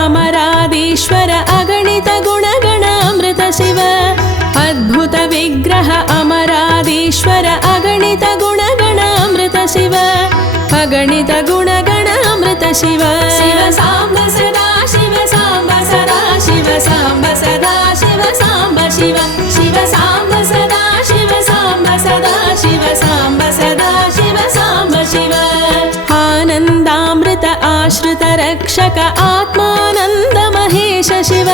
अमरादीश्वर अगणित गुणगण अमृत शिव अद्भुत विग्रह अमरादीश्वर अगणित गुणगण अमृत शिव अगणित गुणगण अमृत शिव शिव सांब सदा शिव सांब सदा शिव सांब सदा शिव सांब शिव शिव सांब सदा शिव सांब सदा शिव सांब सदा शिव सांब शिव आनन्दामृत आश्रित रक्षक आत्मानन्द महेश शिव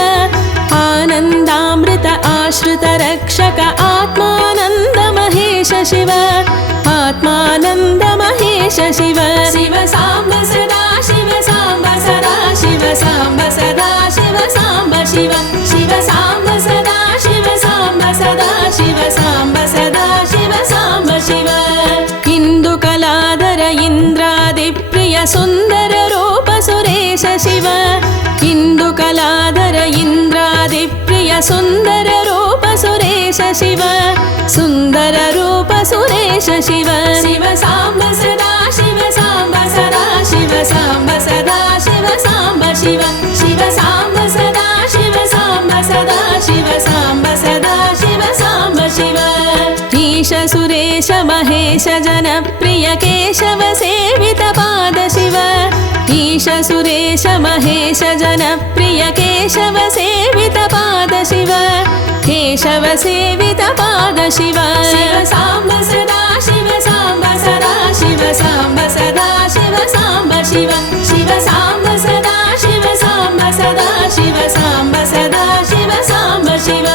आनन्दामृत आश्रित रक्षक आत्मानन्द महेश शिव आत्मानन्द महेश शिव शिव सांब सदा शिव सांब सदा शिव सांब सदा शिव सांब शिव शिव सांब सदा शिव सांब सदा शिव सांब सदा शिव सांब शिव इंदुकलाधर इंद्रादिप्रिय सुंदर रूप सुरेश शिव इंदुकलाधर इंद्रादिप्रिय सुंदर रूप सुरेश शिव सुंदर रूप सुरेश शिव शिव सांब सदा शिव सांब सदा शिव सांब सदा शिव सांब शिव शिव सांब सदा शिव सांब सदा शिव सांब सदा शिव सांब शिव ईश सुरेश महेश जनप्रिय केशव सेवित पाद शिव ईश सुरेश महेश जनप्रिय केशव सेवित पाद शिव केशव सेवित पाद शिव शिव सांब सदा शिव सांब सदा शिव सांब सदा शिव सांब शिव शिव सांब सदा शिव सांब सदा शिव सांब सदा शिव सांब शिव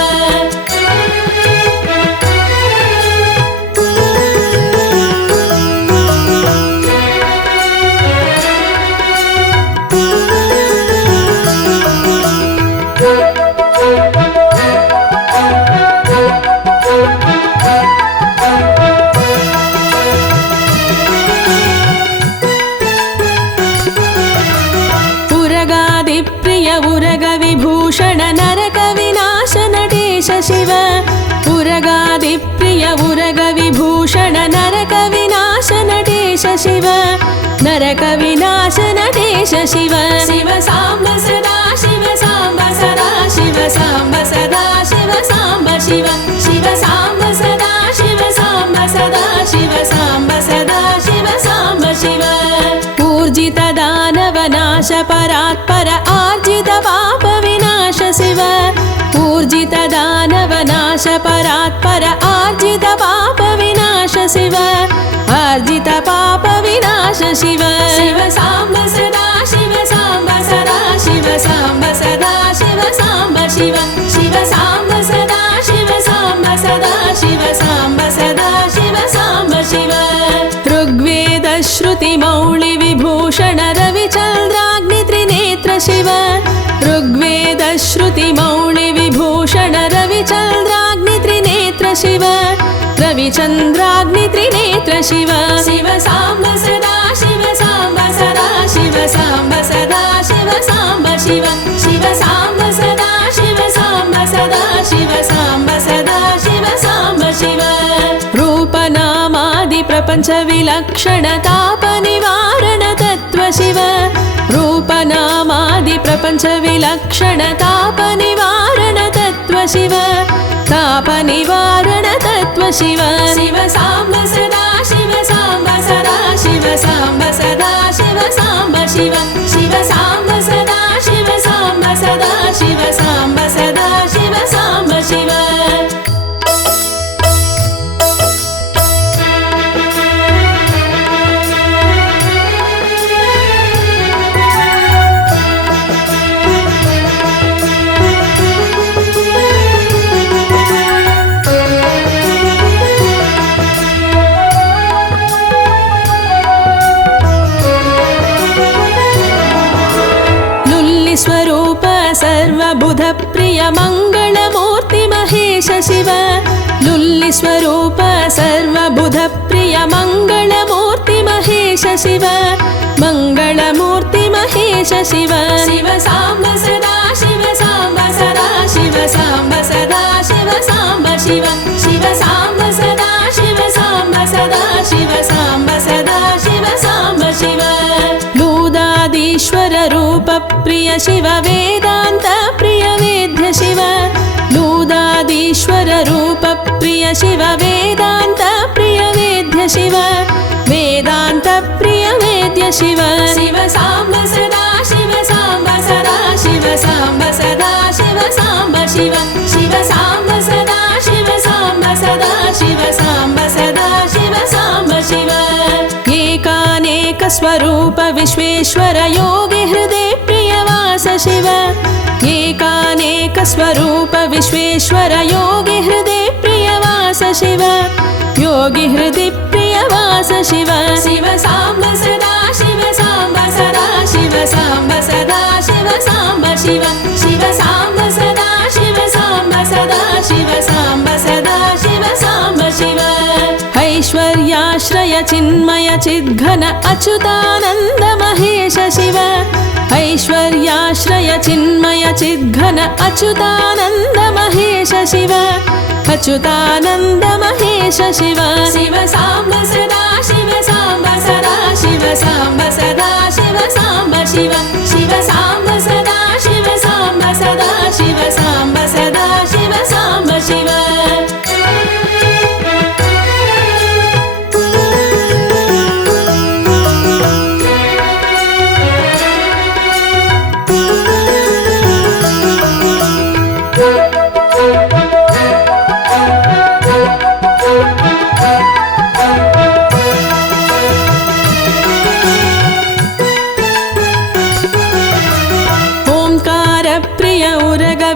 उरग विभूषण नरक विनाश नटेश शिव उरगादि प्रिय उरग विभूषण नरक विनाश नटेश शिव नरक विनाश नटेश शिव शिव सांब सदा शिव सांब सदा शिव सांब सदा शिव सांब शिव शिव सांब सदा शिव सांब सदा शिव सांब सदा शिव सांब शिव ऊर्जित दानव नाश परात्पर आर्जित पाप विनाश शिव ऊर्जित दानव नाश परात्पर आर्जित पाप विनाश शिव आर्जित पाप विनाश शिव शिव सांब सदा शिव सांब सदा शिव सांब सदा शिव सांब शिव शिव सांब सदा शिव सांब सदा शिव सांब सदा शिव सांब शिव ऋग्वेद श्रुति मौळि विभूषण रविचन्द्राग्नि त्रिनेत्र शिव ऋग्वेद श्रुति मौळि विभूषण रविचन्द्राग्नि त्रिनेत्र शिव रविचन्द्राग्नि त्रिनेत्र शिव शिव सांब सदा शिव सांब सदा शिव सांब सदा शिव सांब शिव शिव सांब सदा शिव सांब सदा शिव सांब सदा शिव सांब शिव रूपनामादि प्रपंच विलक्षण ताप निवारण तत्व शिव रूपनामादि प्रपंच विलक्षण ताप निवारण तत्व शिव ताप निवारण तत्व शिव शिव सांब सदा शिव सांब सदा शिव सांब सदा शिव सांब शिव शिव सांब सदा शिव सांब सदा शिव सांब सदा शिव सांब शिव स्वरूप सर्वबुध प्रिय मंगलमूर्ति महेश शिव लुल्ली स्वरूप सर्वबुध प्रिय मंगलमूर्ति महेश शिव मंगलमूर्ति महेश शिव शिव सांब सदा शिव सांब सदा शिव सांब सदा शिव सांब शिव शिव सांब सदा शिव सांब सदा शिव सांब सदा शिव सांब शिव लूदादि नूदादीश्वर रूप प्रिय शिव वेदांत प्रिय वेद्य शिव नूदादीश्वर रूप प्रिय शिव वेदांत प्रिय वेद्य शिव वेदांत प्रिय वेद्य शिव शिव सांब सदा शिव सांब सदा शिव सांब सदा शिव सांब शिव शिव सांब सदा शिव सांब सदा शिव सांब सदा शिव सांब शिव एकानेक स्वरूप विश्वेश्वर योगी हृदय प्रियवास शिव एकानेक स्वरूप विश्वेश्वर योगी हृदय प्रियवास शिव योगी हृदय प्रियवास शिव शिव सांब सदा शिव सांब सदा शिव सांब सदा शिव सांब शिव शिव सांब सदा शिव सांब सदा शिव सांब सदा शिव सांब शिव ऐश्वर्याश्रय चिन्मय चिद्घन अच्युतानंद महेश शिव ऐश्वर्याश्रय चिन्मय चिद्घन अच्युतानंद महेश शिव अच्युतानंद महेश शिव शिव सांब सदा शिव सांब सदा शिव सांब सदा शिव सांब शिव शिव सांब सदा शिव सांब सदा शिव सांब सदा शिव सांब शिव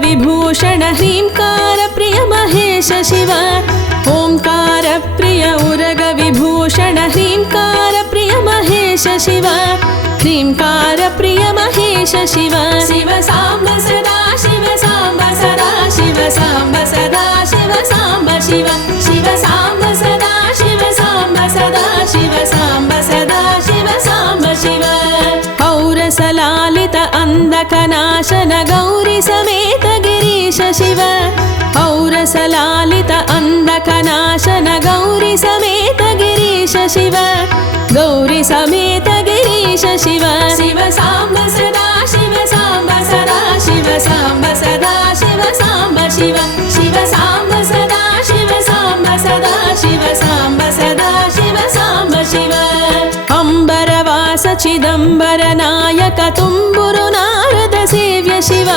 विभूषण ह्रींकार प्रिय महेश शिव ओंकार प्रिय उरग विभूषण ह्रींकार प्रिय महेश शिव ह्रींकार प्रिय महेश शिव शिव सांब सदा शिव सांब सदा शिव सांब सदा शिव सांब शिव शिव सांब सदा शिव सांब सदा शिव सांब सदा शिव सांब शिव औरस लालित अंधकनाशन गौरी समेत गिरीश शिव औरस लालित अंधकनाशन गौरी समेत गिरीश शिव गौरी समेत गिरीश शिव शिव सांब सदा शिव सांब सदा शिव सांब सदा शिव सांब शिव शिव सांब सदा शिव सांब सदा शिव सांब सदा शिव सांब शिव अंबरवास चिदंबर नायक तुम्बुरु नारद सेव्य शिव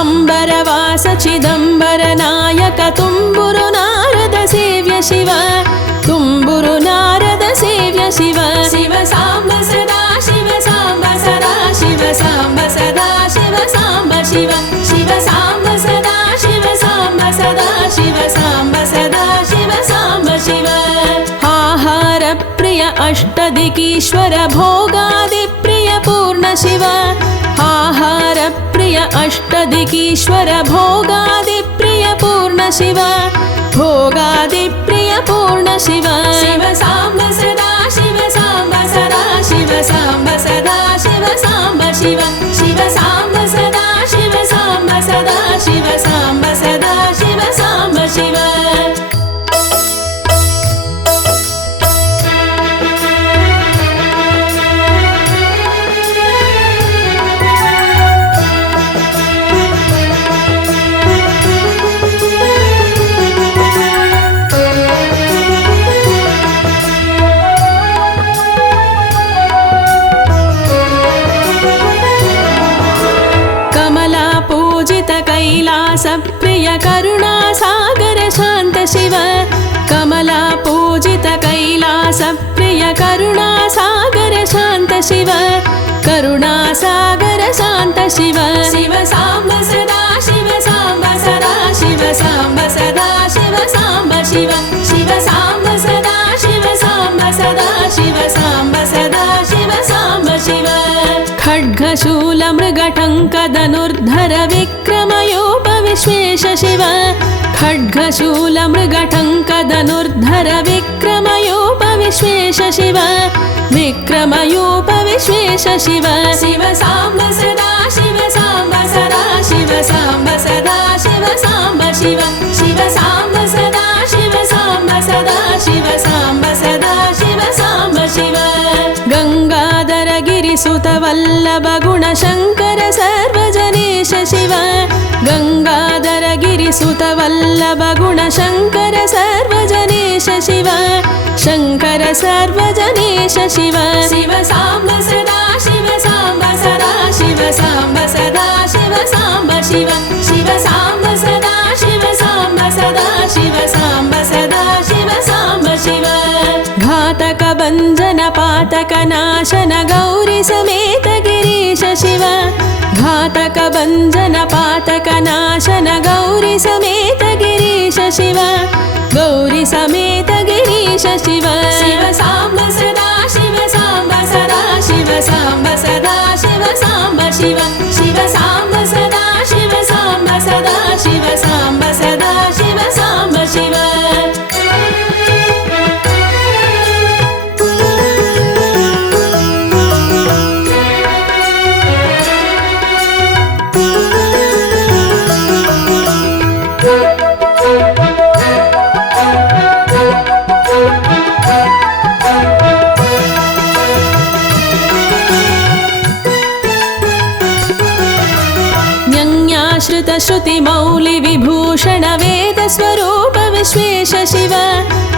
अंबरवास चिदंबर नायक तुम्बुरु नारद सेव्य शिव तुम्बुरु नारद सेव्य शिव शिव सांब सदा शिव सांब सदा शिव सांब सदा शिव सांब शिव शिव सांब सदा शिव सांब सदा शिव सांब सदा शिव सांब शिव आहार प्रिय अष्टदिकीश्वर भोगादि प्रिय पूर्ण शिव आहार प्रिय अष्टदिकीश्वर भोगादि प्रिय पूर्ण शिव भोगादि प्रिय पूर्ण शिव शिव सांब सदा शिव सांब सदा शिव सांब सदा शिव सांब शिव शिव सांब सदा शिव सांब सदा शिव सांब सदा शिव सांब शिव कैलास प्रिय करुणा सागर शांत शिव कमला पूजित कैलास प्रिय करुणा सागर शांत शिव करुणा सागर शांत शिव शिव सांब सदा शिव सांब सदा शिव सांब सदा शिव सांब शिव शिव सांब सदा शिव सांब सदा शिव सांब सदा शिव सांब शिव खड्गशूल मृगटंक धनुर्धर विक्रमयोप विश्वेश शिव खड्गशूल मृगटंक धनुर्धर विक्रमयोप विश्वेश शिव विक्रमयोप विश्वेश शिव शिव सांब सदा शिव सांब सदा शिव सांब सदा शिव सांब शिव शिव सांब सदा शिव सांब सदा शिव सांब सदा शिव सांब शिव गंगाधर गिरि गङ्गाधरगिरिसुत वल्लभ गुणशङ्कर सर्वजनेश शिव गङ्गाधरगिरिसुत वल्लभ गुणशङ्कर सर्वजनेश शिव शङ्कर सर्वजनेश शिव शिव साम्ब सदा शिव साम्ब सदा शिव साम्ब सदा शिव साम्ब शिव शिव साम्ब सदा शिव साम्ब सदा शिव साम्ब सदा शिव साम्ब शिव घातक भञ्जन पातक नाशन गौरी समेत गिरीश शिव घातक भञ्जन पातक नाशन गौरी समेत गिरीश शिव गौरी समेत गिरीश शिव शिव साम्ब सदा शिव साम्ब सदा शिव साम्ब सदा शिव साम्ब शिव शिव साम्ब सदा शिव साम्ब सदा शिव साम्ब सदा शिव साम्ब शिव श्रुति मौलि विभूषण वेद स्वरूप विश्वेश शिव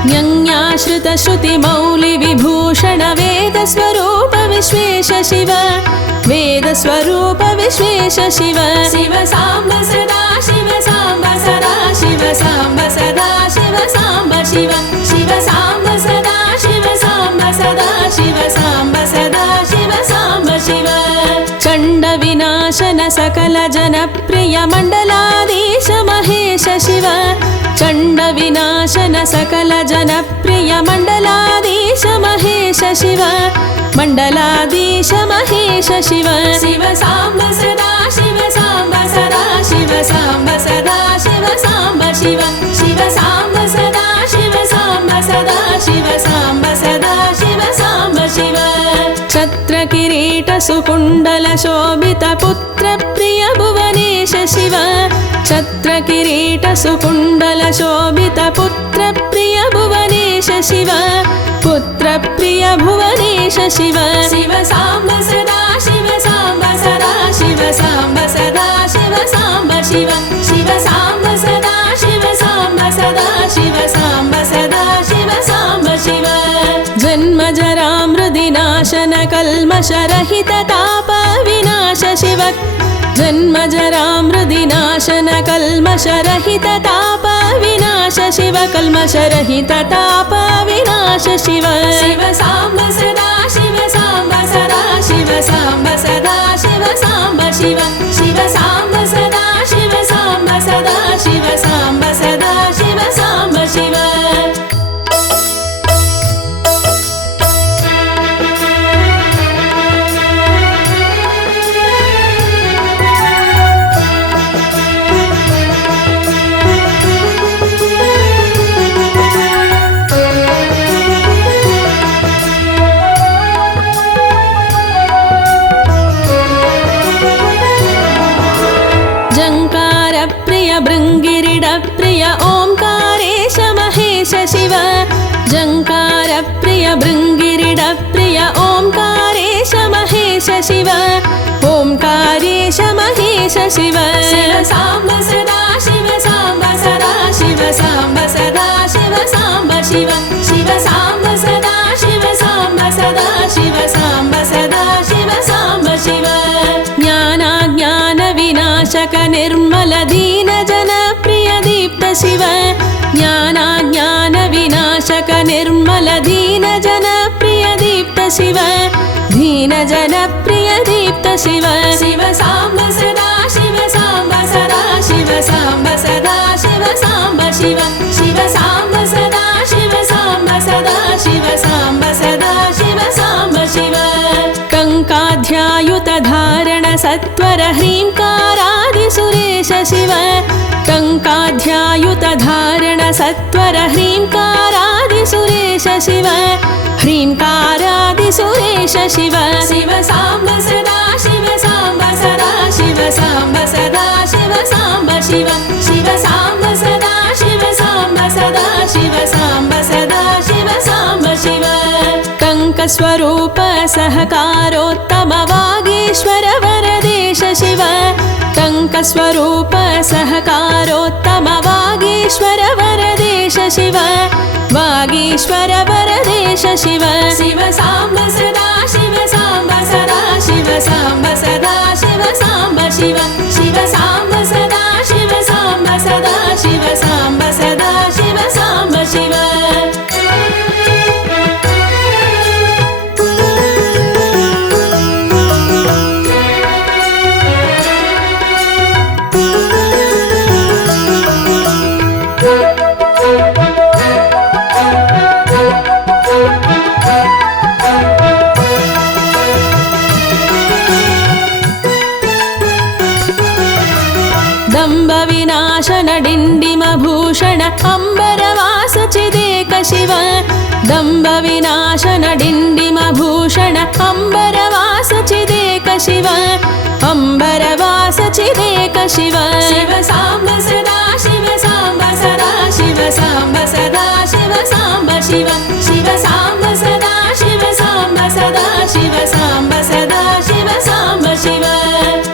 न्यन्याश्रित श्रुति मौलि विभूषण वेद स्वरूप विश्वेश शिव वेद स्वरूप विश्वेश शिव शिव साम्ब सदा शिव साम्ब सदा शिव साम्ब सदा शिव साम्ब शिव शिव साम्ब सदा शिव साम्ब सदा शिव साम्ब सदा शिव साम्ब शिव चण्ड विनाशन सकल जनप्रिय मण्डलाधीश महेश शिव चण्ड विनाशन सकल जनप्रिय मण्डलाधीश महेश शिव मण्डलाधीश महेश शिव शिव साम्ब सदा शिव साम्ब सदा शिव साम्ब सदा शिव साम्ब शिव शिव साम्ब सदा शिव साम्ब सदा शिव साम्ब सदा शिव साम्ब शिव छत्र किरीट सुकुण्डल शोभित पुत्र प्रिय भुवनेश शिव छत्र किरीट सुकुण्डल शोभित पुत्र प्रिय भुवनेश शिव पुत्र प्रिय भुवनेश शिव शिव साम्ब सदा शिव साम्ब सदा शिव साम्ब सदा शिव साम्ब शिव शिव साम्ब सदा शिव साम्ब सदा शिव साम्ब सदा शिव साम्ब शिव जन्म जरा मृदि नाशन कल्मष रहित ताप विनाश शिव जन्म जरा मृदि नाशन कल्मष रहित ताप विनाश शिव कल्मष रहित ताप विनाश शिव शिव साम्ब सदा शिव साम्ब सदा शिव साम्ब सदा शिव साम्ब शिव शिव साम्ब सदा शिव साम्ब सदा शिव साम्ब सदा शिव साम्ब शिव भृङ्गिरिड प्रिय ओंकारेश महेश शिव जङ्कार प्रिय भृङ्गिरिड प्रिय ओंकारेश महेश शिव ओंकारेश महेश शिव शिव साम्ब सदा शिव साम्ब सदा शिव साम्ब सदा शिव साम्ब शिव शिव साम्ब सदा शिव साम्ब सदा शिव साम्ब सदा शिव साम्ब शिव ज्ञानाज्ञान विनाशक निर्मल दीन जन प्रिय दीप्त शिव ज्ञानाज्ञान विनाशक निर्मल दीन जन प्रिय दीप्त शिव दीन जन प्रिय दीप्त शिव शिव साम्ब सदा शिव साम्ब सदा शिव साम्ब सदा शिव साम्ब शिव शिव साम्ब सदा शिव साम्ब सदा शिव साम्ब सदा शिव साम्ब शिव कंकाध्यायुत धारण सत्वर ह्रींकारादि सुरेश शिव कंकाध्यायुत धारण सत्वर ह्रींकारादि सुरेश शिव ह्रींकारादि सुरेश शिव शिव साम्ब सदा शिव साम्ब सदा शिव साम्ब सदा शिव साम्ब शिव शिव साम्ब सदा शिव साम्ब सदा शिव साम्ब सदा शिव साम्ब शिव कंक टङ्कस्वरूप सहकारोत्तम वागीश्वर वरदेश शिव टङ्कस्वरूप सहकारोत्तम वागीश्वर वरदेश शिव वागीश्वर वरदेश शिव शिव साम्ब सदा शिव साम्ब सदा शिव साम्ब सदा शिव साम्ब शिव शिव साम्ब सदा शिव साम्ब सदा शिव साम्ब सदा शिव साम्ब शिव डिण्डिमभूषण अम्बरवास चिदेक शिव दम्बविनाशन डिण्डिमभूषण अम्बरवास चिदेक शिव अम्बरवास चिदेक शिव शिव साम्ब सदा शिव साम्ब सदा शिव साम्ब सदा शिव साम्ब शिव शिव साम्ब सदा शिव साम्ब सदा शिव साम्ब सदा शिव साम्ब शिव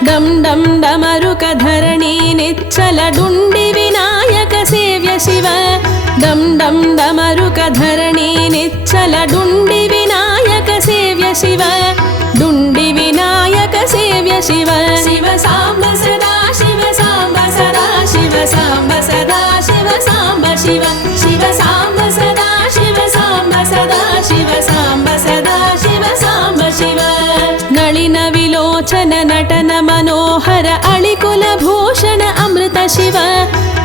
डम डम डमरुक धरणी निच्चल डुण्डि विनायक सेव्य शिव डम डम डमरुक धरणी निच्चल डुण्डि विनायक सेव्य शिव डुण्डि विनायक सेव्य शिव शिव साम्ब सदा शिव साम्ब सदा शिव साम्ब सदा शिव साम्ब शिव शिव साम्ब सदा शिव साम्ब सदा शिव साम्ब सदा शिव साम्ब शिव नलिन विलोचन नटन मनोहर अळिकुल भूषण अमृत शिव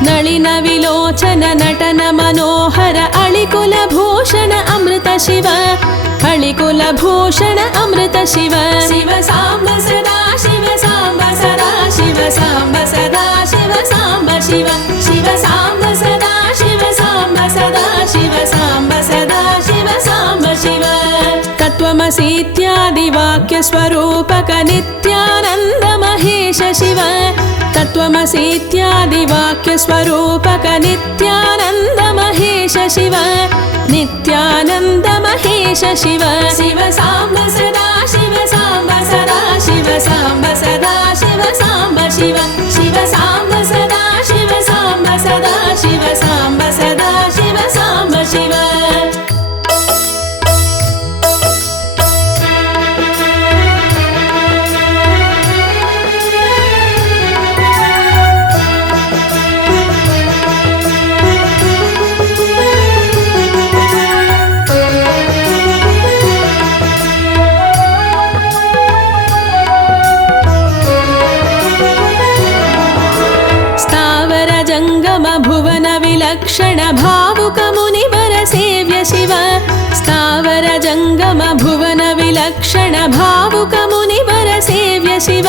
नलिन विलोचन नटन मनोहर अळिकुल भूषण अमृत शिव अळिकुल भूषण अमृत शिव शिव साम्ब सदा शिव साम्ब सदा शिव साम्ब सदा शिव साम्ब शिव शिव साम्ब सदा शिव साम्ब सदा शिव साम्ब सदा शिव साम्ब शिव तत्त्वमसीत्यादि वाक्य स्वरूपक नित्यानन्द महेश शिव तत्त्वमसीत्यादि वाक्य स्वरूपक नित्यानन्द महेश शिव नित्यानन्द महेश शिव शिव साम्ब सदा शिव साम्ब सदा शिव साम्ब सदा शिव साम्ब शिव शिव साम्ब सदा शिव साम्ब सदा शिव साम्ब सदा शिव साम्ब शिव विलक्षण भावुक मुनिवर सेव्य शिव स्थावर जंगम भुवन विलक्षण भावुक मुनिवर सेव्य शिव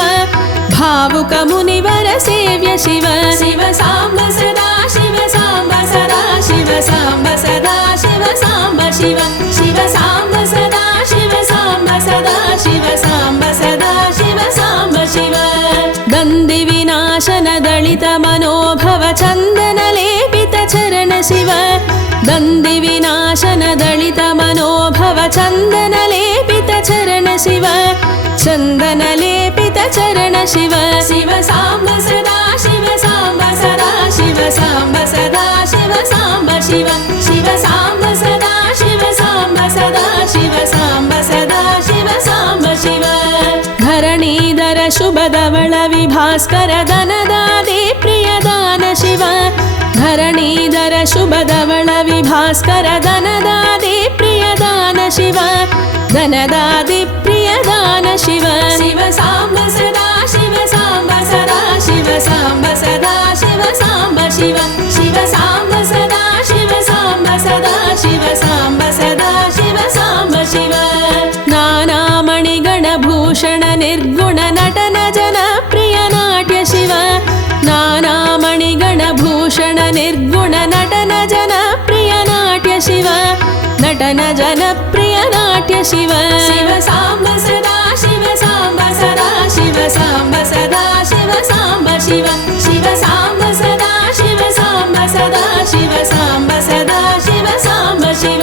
भावुक मुनिवर सेव्य शिव शिव साम्ब सदा शिव साम्ब सदा शिव साम्ब सदा शिव साम्ब शिव शिव साम्ब सदा शिव साम्ब सदा शिव साम्ब सदा शिव साम्ब शिव दन्दी विनाशन दलित मनोभव चंदन लेपित चरण शिव दन्दी विनाशन दलित मनोभव चंदन लेपित चरण शिव चंदन लेपित चरण शिव शिव साम्ब सदा शिव साम्ब सदा शिव साम्ब सदा शिव साम्ब शिव शिव साम्ब सदा शिव साम्ब सदा शिव साम्ब सदा शिव साम्ब शिव धरणीधर शुभ धवल विभास्कर धनदादे प्रियदान शिव धरणीधर शुभ धवल विभास्कर धनदादे प्रियदान शिव धनदादे प्रियदान शिव शिव साम्ब सदा शिव साम्ब सदा शिव साम्ब सदा शिव साम्ब शिव शिव साम्ब सदा शिव साम्ब सदा शिव साम्ब सदा शिव साम्ब शिव नानामणिगण भूषण निर्गुण नटन जन प्रिय नाट्य शिव नानामणिगण भूषण निर्गुण नटन जन प्रिय नाट्य शिव नटन जन प्रिय नाट्य शिव शिव साम्ब सदा शिव साम्ब सदा शिव साम्ब सदा शिव साम्ब शिव शिव साम्ब सदा शिव साम्ब सदा शिव साम्ब सदा शिव साम्ब शिव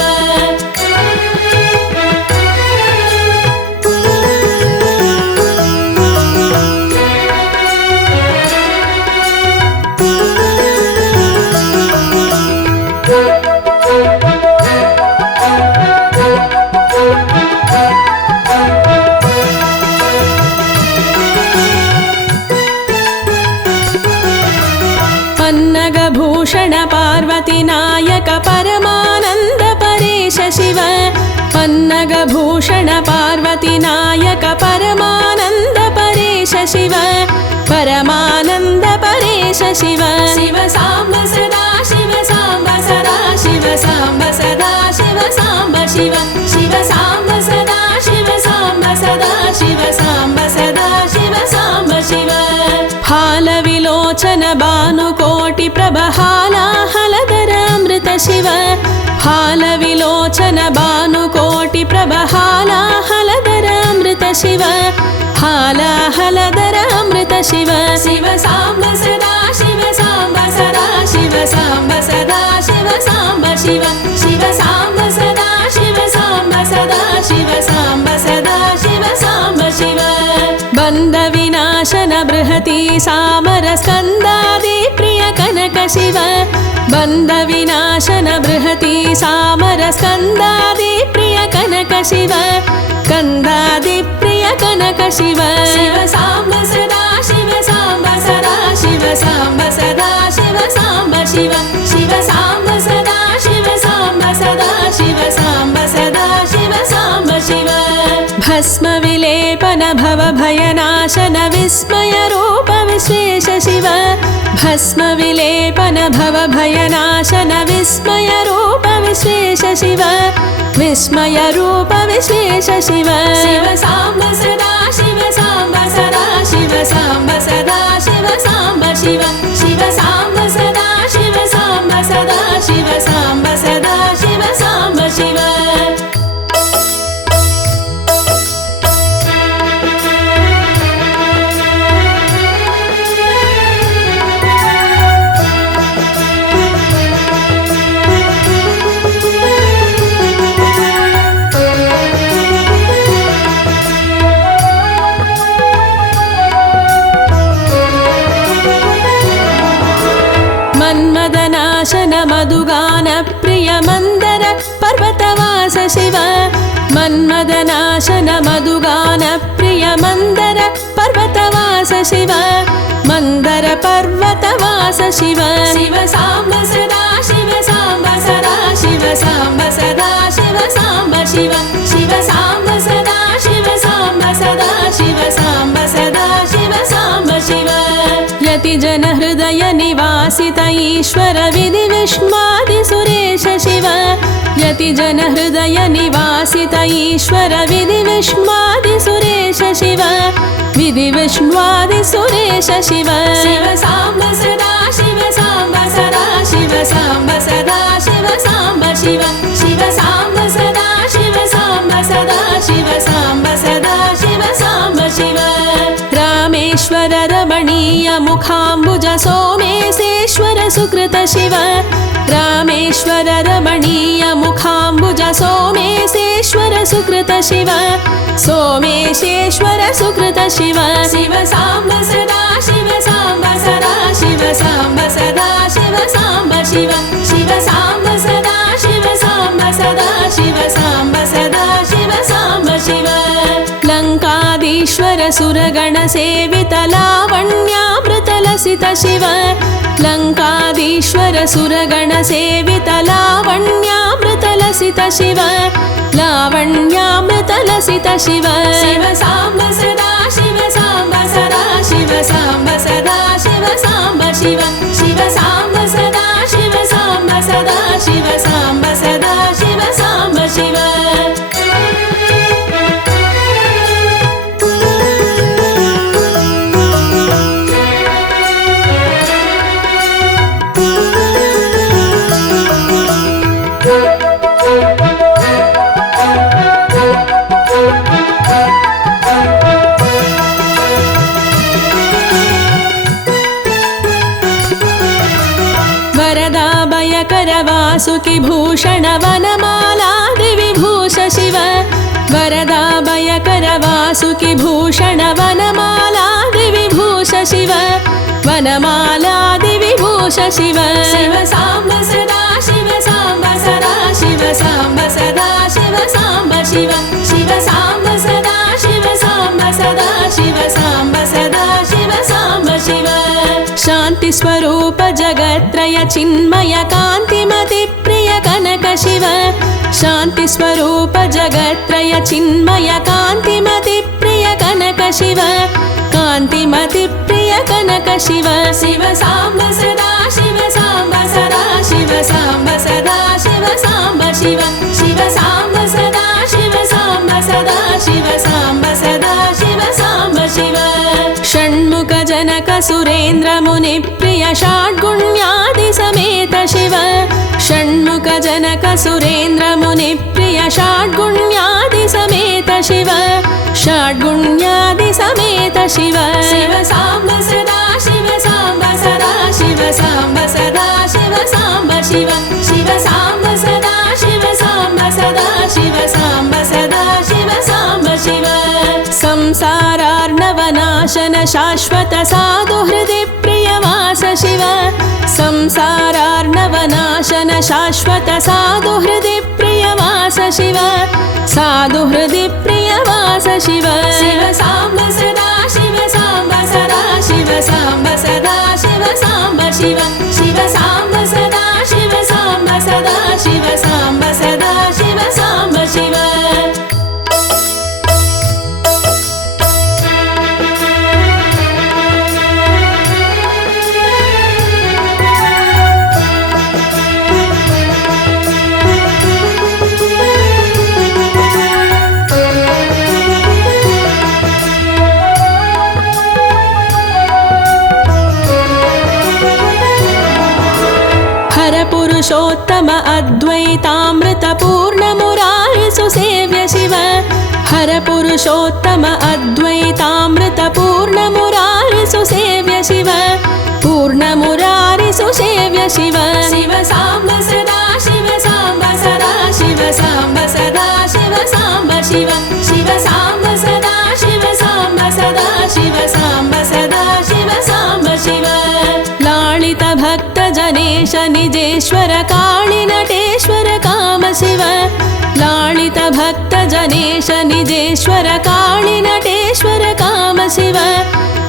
पन्नगभूषण पार्वती नायक परमानन्द परेश शिव परमानन्द परेश शिव शिव साम्ब सदा शिव साम्ब सदा शिव साम्ब सदा शिव साम्ब शिव शिव साम्ब सदा शिव साम्ब सदा शिव साम्ब सदा शिव साम्ब शिव हालविलोचन भानुकोटि प्रभहालाहलधर अमृत शिव हालविलोचन भानुकोटि प्रभहालाहलधर अमृत शिव हालाहलधर अमृत शिव शिव साम्ब सदा शिव साम्ब सदा शिव साम्ब सदा शिव साम्ब शिव शिव साम्ब सदा शिव साम्ब सदा शिव साम्ब सदा शिव साम्ब शिव बन्ध विनाशन बृहति सामर स्कन्दादि प्रिय कनक शिव बन्ध विनाशन बृहति सामर स्कन्दादि प्रिय कनक शिव कंदादि प्रिय कनक शिव शिव साम्ब सदा शिव साम्ब सदा शिव साम्ब सदा शिव साम्ब शिव शिव साम्ब सदा शिव साम्ब सदा शिव साम्ब सदा शिव साम्ब शिव भस्म विलेपन भव भयनाशन विस्मय रूप विश्वेश शिव भस्म विलेपन भव भयनाशन विस्मय रूप विश्वेश शिव विस्मय रूप विश्वेश शिव शिव साम्ब सदा शिव साम्ब सदा शिव साम्ब सदा शिव साम्ब शिव शिव साम्ब सदा शिव साम्ब सदा शिव साम्ब सदा शिव साम्ब शिव मन्मदनाशन मधुगान प्रिय मंदर पर्वतवास शिव मन्मदनाशन मधुगान प्रिय मंदर पर्वतवास शिव मंदर पर्वतवास शिव शिव साम्ब सदा शिव साम्ब सदा शिव साम्ब सदा शिव साम्ब शिव शिव साम्ब सदा शिव साम्ब सदा शिव साम्ब सदा शिव साम्ब शिव यति जन हृदय निवासित ईश्वर विधि विष्णुवादि सुरेश शिव यति जन हृदय निवासित ईश्वर विधि विष्णुवादि सुरेश शिव विधि विष्णुवादि सुरेश शिव शिव साम्ब सदा शिव साम्ब सदा शिव साम्ब सदा शिव साम्ब शिव शिव साम्ब सदा शिव साम्ब सदा शिव साम्ब सदा शिव साम्ब शिव रामेश्वर रमणीय मुखाम्बुज सोमेशेश्वर सुकृत शिव रामेश्वर रमणीय मुखाम्बुज सोमेशेश्वर सुकृत शिव सोमेशेश्वर सुकृत शिव शिव साम्ब सदा शिव साम्ब सदा शिव साम्ब सदा शिव साम्ब शिव शिव साम्ब सदा शिव साम्ब सदा शिव साम्ब सदा शिव साम्ब शिव लंकाधीश्वर सुरगण सेवित लावण्यामृत लसित शिव लंकाधीश्वर सुरगण सेवित लावण्यामृत लसित शिव लावण्यामृत लसित शिव शिव साम्ब सदा शिव साम्ब सदा शिव साम्ब सदा शिव साम्ब शिव शिव साम्ब सदा शिव साम्ब सदा शिव साम्ब सदा शिव साम्ब शिव वासुकी भूषण वनमालादि विभूष शिव वरदाभयकर वासुकी भूषण वनमालादि विभूष शिव वनमालादि विभूष शिव शिव साम्ब सदा शिव साम्ब सदा शिव साम्ब सदा शिव साम्ब शिव शिव साम्ब सदा शिव साम्ब सदा शिव साम्ब सदा शिव साम्ब शिव शांति स्वरूप जगत्रय चिन्मय कांतिमति प्रिय कनक शिव शान्ति स्वरूप जगत्त्रय चिन्मय कान्तिमति प्रिय कनक शिव कान्तिमति प्रिय कनक शिव शिव साम्ब सदा शिव साम्ब सदा शिव साम्ब सदा शिव साम्ब शिव शिव साम्ब सदा शिव साम्ब सदा शिव साम्ब सदा शिव साम्ब शिव षण्मुख जनक सुरेन्द्र मुनि प्रिय षड्गुण्यादि समेत शिव षण्मुख जनक सुरेन्द्र मुनि प्रिय षड्गुण्यादि समेत शिव षड्गुण्यादि समेत शिव शिव साम्ब सदा शिव साम्ब सदा शिव साम्ब सदा शिव साम्ब शिव शिव साम्ब सदा शिव साम्ब सदा शिव साम्ब सदा शिव साम्ब शिव संसारार्णवनाशन शाश्वत साधुहृदि प्रियवास शिव संसारार्णवनाशन शाश्वत साधुहृदि प्रियवास शिव साधुहृदि प्रियवास शिव शिव साम्ब सदा शिव साम्ब सदा शिव साम्ब सदा शिव साम्ब शिव शिव साम्ब सदा शिव साम्ब सदा शिव साम्ब सदा शिव साम्ब शिव पुरुषोत्तम अद्वैतामृत पूर्ण मुरारि सुसेव्य शिव हर पुरुषोत्तम अद्वैतामृत पूर्ण मुरारि सुसेव्य शिव पूर्ण मुरारि सुसेव्य शिव शिव साम्ब सदा शिव साम्ब सदा शिव साम्ब सदा शिव साम्ब शिव शिव साम्ब सदा शिव साम्ब सदा शिव साम्ब सदा शिव साम्ब शिव लालित भक्त जनेश निजेश्वर काळि नटेश्वर काम शिव लालित भक्त जनेश निजेश्वर काळि नटेश्वर काम शिव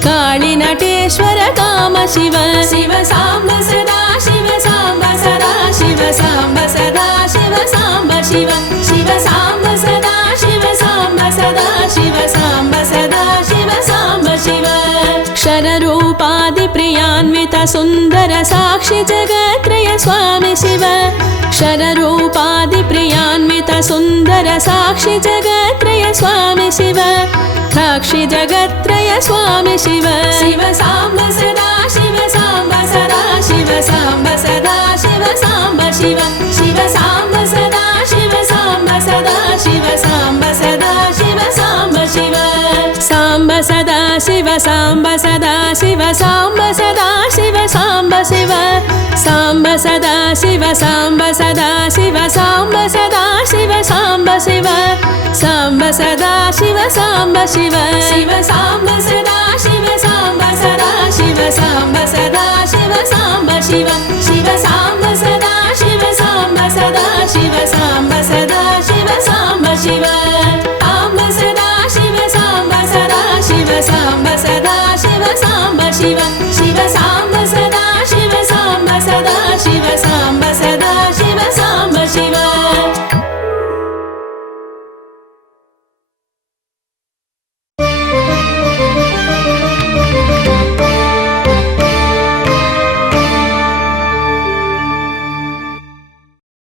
काळि नटेश्वर काम शिव शिव साम्ब सदा शिव साम्ब सदा शिव साम्ब सदा शिव साम्ब शिव शिव साम्ब सदा शिव साम्ब सदा शिव साम्ब सदा शिव साम्ब शिव क्षररूपादि प्रियान्वित सुन्दर साक्षि जगत्त्रय स्वामी शिव क्षररूपादि प्रियान्वित सुन्दर साक्षि जगत्त्रय स्वामी शिव साक्षि जगत्त्रय स्वामी शिव शिव साम्ब सदा शिव साम्ब सदा शिव साम्ब सदा शिव साम्ब शिव शिव साम्ब सदा शिव साम्ब सदा शिव साम्ब सदा शिव साम्ब शिव साम्ब सदा शिव साम्ब सदा शिव साम्ब सदा शिव साम्ब शिव साम्ब सदा शिव साम्ब सदा शिव साम्ब सदा शिव साम्ब शिव साम्ब सदा शिव साम्ब शिव शिव साम्ब सदा शिव साम्ब सदा शिव साम्ब सदा शिव साम्ब शिव शिव साम्ब सदा शिव साम्ब सदा शिव साम्ब सदा